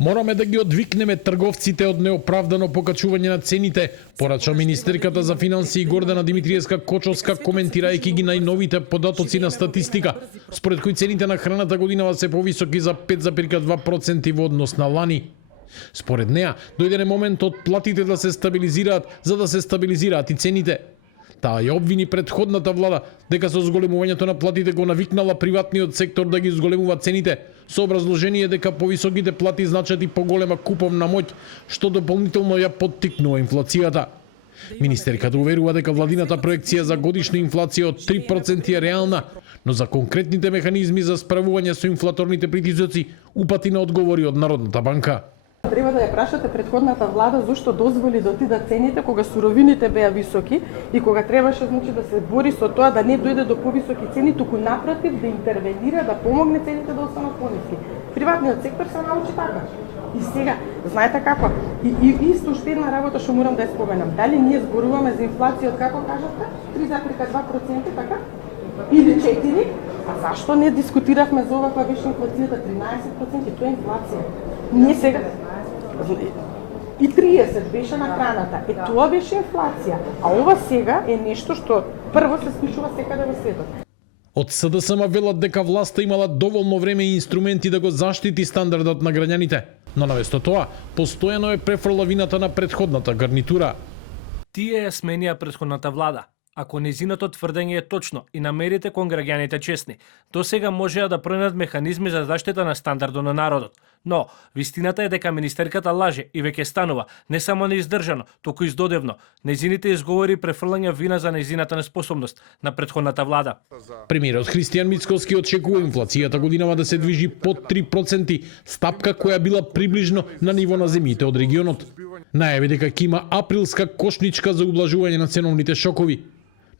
Мораме да ги одвикнеме трговците од неоправдано покачување на цените, порача министерката за финансии Гордана Димитриевска-Кочовска, коментирајќи ги најновите податоци на статистика, според кои цените на храната годинава се повисоки за 5,2% во однос на лани. Според неа, дојде моментот платите да се стабилизираат, за да се стабилизираат и цените. Таа ја обвини предходната влада дека со зголемувањето на платите го навикнала приватниот сектор да ги зголемува цените, со образложение дека повисоките плати значат и поголема куповна моќ, што дополнително ја поттикнува инфлацијата. Министерката уверува дека владината проекција за годишна инфлација од 3% е реална, но за конкретните механизми за справување со инфлаторните притисоци упатина одговори од Народната банка. Треба да ја прашате предходната влада зошто дозволи да отидат цените кога суровините беа високи и кога требаше да се бори со тоа да не дојде до повисоки цени, туку напротив да интервенира, да помогне цените да останат пониски. Приватниот сектор се научи така. И сега, знаете како? И исто уште една работа што морам да ја споменам. Дали ние зборуваме за инфлација од како кажавте? 3,2%, така? Или 4%? А зашто не дискутиравме за ова кога беше инфлацијата 13%? Тоа е инфлација. Не сега. И 30 беше на храната. Тоа беше инфлација. А ова сега е нешто што прво се случува секаде во светот. Од СДСМ велат дека власта имала доволно време и инструменти да го заштити стандардот на граѓаните. Но навесто тоа, постојано е префрла вината на предходната гарнитура. Тие ја сменија предходната влада. Ако незиното тврдење е точно и намерите кон граѓаните честни, до сега можеа да пронајдат механизми за заштита на стандардот на народот. Но, вистината е дека министерката лаже и веќе станува не само неиздржано, туку издодевно. Незините изговори префрлања вина за незината неспособност на предходната влада. Премиерот Христијан Мицкоски очекува инфлацијата годинава да се движи под 3%, стапка која била приближно на ниво на земјите од регионот. Најави дека ќе има априлска кошничка за ублажување на ценовните шокови.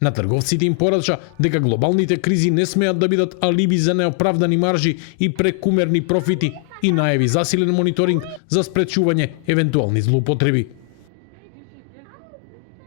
На трговците им порача дека глобалните кризи не смеат да бидат алиби за неоправдани маржи и прекумерни профити и најави засилен мониторинг за спречување евентуални злоупотреби.